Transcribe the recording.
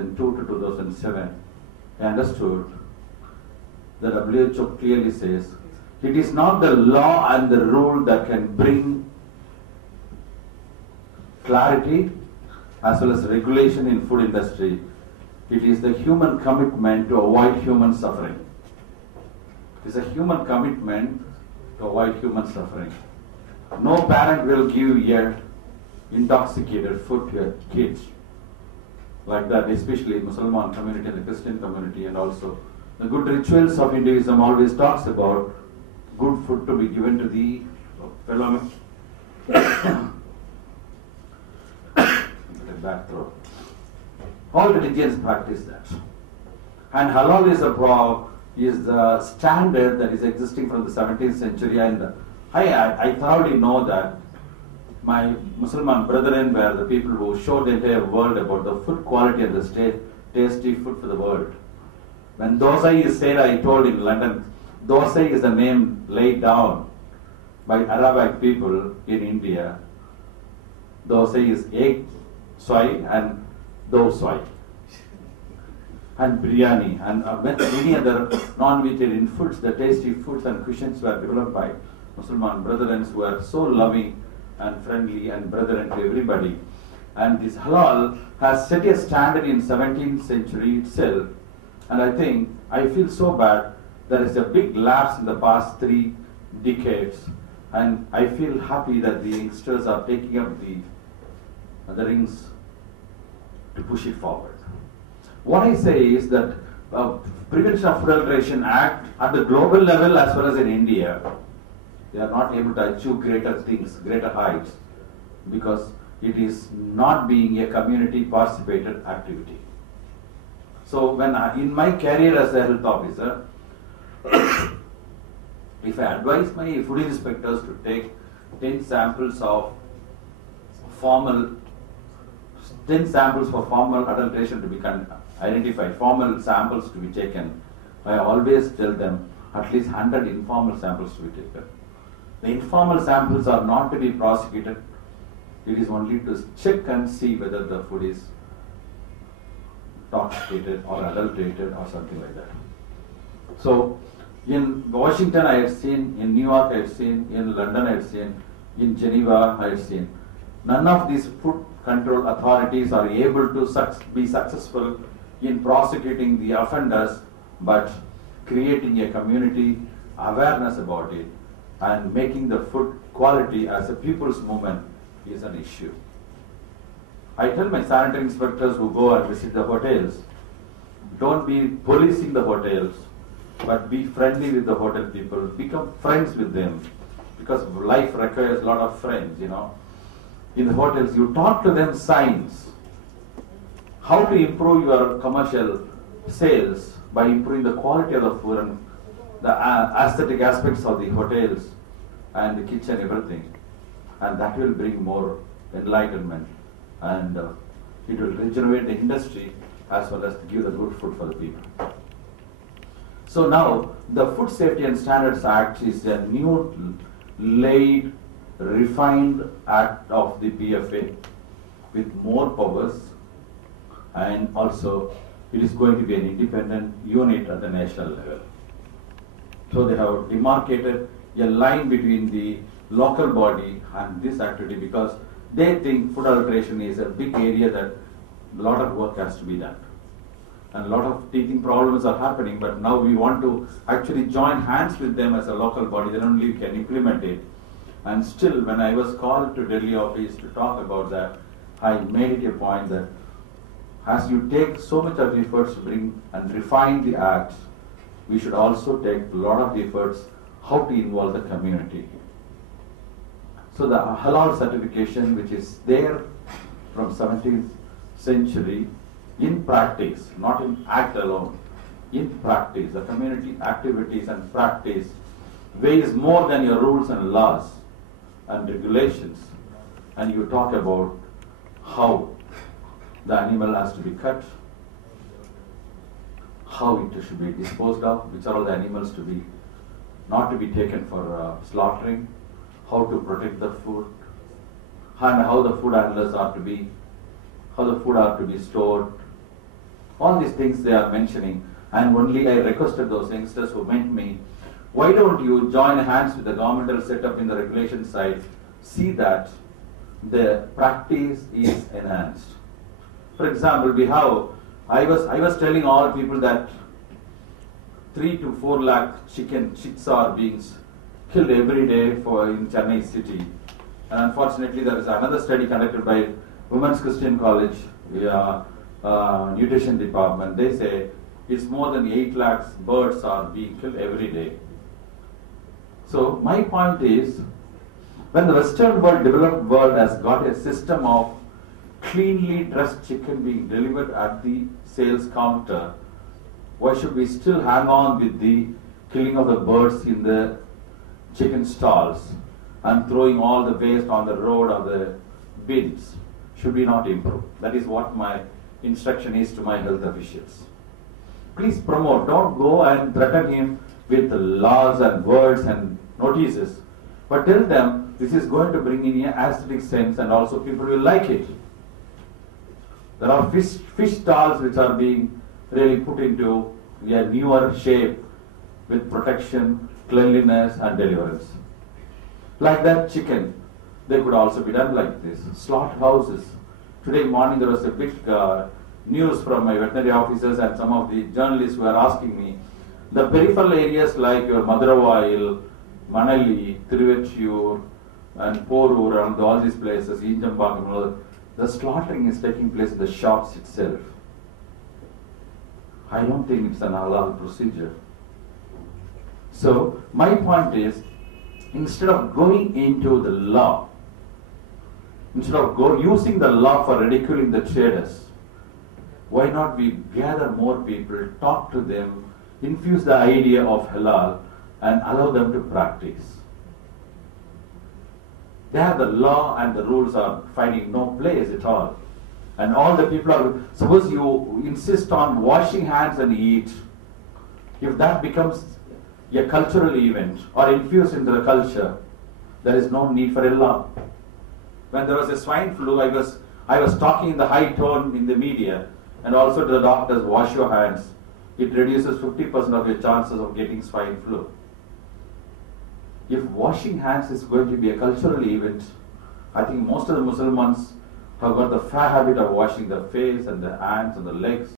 2002 to 2007, I understood the WHO clearly says it is not the law and the rule that can bring clarity as well as regulation in food industry. It is the human commitment to avoid human suffering. It is a human commitment to avoid human suffering. No parent will give a intoxicated food to your kids like that, especially Muslim community and the Christian community, and also the good rituals of Hinduism always talks about good food to be given to the fellow man. Back throw. All religions practice that. And halal is the standard that is existing from the 17th century, and I thoroughly know that my Muslim brethren were the people who showed the entire world about the food quality and the tasty food for the world. When dosa is said, I told in London, dosa is the name laid down by Arabic people in India. Dosa is egg, soy and dough soy. And biryani and many other non-vegetarian foods, the tasty foods and cuisines were developed by Muslim brethren who are so loving and friendly and brethren to everybody. And this halal has set a standard in 17th century itself. And I feel so bad. There is a big lapse in the past 3 decades. And I feel happy that the youngsters are taking up the rings to push it forward. What I say is that Prevention of Food Adulteration Act at the global level as well as in India, they are not able to achieve greater things, greater heights, because it is not being a community participated activity. So when in my career as a health officer, if I advise my food inspectors to take 10 samples for formal adulteration to be identified, formal samples to be taken, I always tell them at least 100 informal samples to be taken. The informal samples are not to be prosecuted. It is only to check and see whether the food is intoxicated or adulterated or something like that. So in Washington I had seen, in New York I had seen, in London I had seen, in Geneva I had seen. None of these food control authorities are able to be successful in prosecuting the offenders, but creating a community awareness about it and making the food quality as a people's movement is an issue. I tell my sanitary inspectors who go and visit the hotels, don't be policing the hotels, but be friendly with the hotel people, become friends with them, because life requires a lot of friends, In the hotels, you talk to them science, how to improve your commercial sales by improving the quality of the food and the aesthetic aspects of the hotels and the kitchen, everything. And that will bring more enlightenment, and it will regenerate the industry as well as give the good food for the people. So now, the Food Safety and Standards Act is a new laid, refined act of the PFA with more powers, and also it is going to be an independent unit at the national level. So they have demarcated a line between the local body and this activity, because they think food adulteration is a big area that a lot of work has to be done. And a lot of teething problems are happening, but now we want to actually join hands with them as a local body, then only we can implement it. And still, when I was called to Delhi office to talk about that, I made it a point that as you take so much of efforts to bring and refine the acts, we should also take a lot of efforts how to involve the community. So the halal certification, which is there from 17th century, in practice, not in act alone, in practice, the community activities and practice weighs more than your rules and laws and regulations. And you talk about how the animal has to be cut, how it should be disposed of, which are all the animals to be not to be taken for slaughtering, how to protect the food, and how the food handlers are to be, how the food are to be stored, All these things they are mentioning, and only I requested those youngsters who met me, why don't you join hands with the governmental setup in the regulation side, see that the practice is enhanced. For example, I was telling all people that 3 to 4 lakh chicks are being killed every day in Chennai city. And unfortunately, there is another study conducted by Women's Christian College nutrition department. They say it's more than 8 lakhs birds are being killed every day. So my point is, when the Western world, developed world, has got a system of cleanly dressed chicken being delivered at the sales counter, why should we still hang on with the killing of the birds in the chicken stalls and throwing all the waste on the road or the bins? Should we not improve? That is what my instruction is to my health officials. Please promote, don't go and threaten him with laws and words and notices, but tell them this is going to bring in an aesthetic sense and also people will like it. There are fish stalls which are being really put into a newer shape with protection, cleanliness and deliverance. Like that chicken, they could also be done like this. Slaughterhouses. Today morning there was a big news from my veterinary officers and some of the journalists who are asking me, the peripheral areas like your Maduravayil, Manali, Tiruvettiur and Porur and all these places, Injambakam, the slaughtering is taking place in the shops itself. I don't think it's an halal procedure. So my point is, instead of going into the law, instead of using the law for ridiculing the traders, why not we gather more people, talk to them, infuse the idea of halal and allow them to practice. There the law and the rules are finding no place at all. And all the people are, suppose you insist on washing hands and eat, if that becomes a cultural event or infused into the culture, there is no need for a law. When there was a swine flu, I was talking in the high tone in the media and also to the doctors, wash your hands. It reduces 50% of your chances of getting swine flu. If washing hands is going to be a cultural event, I think most of the Muslims have got the fair habit of washing their face and their hands and the legs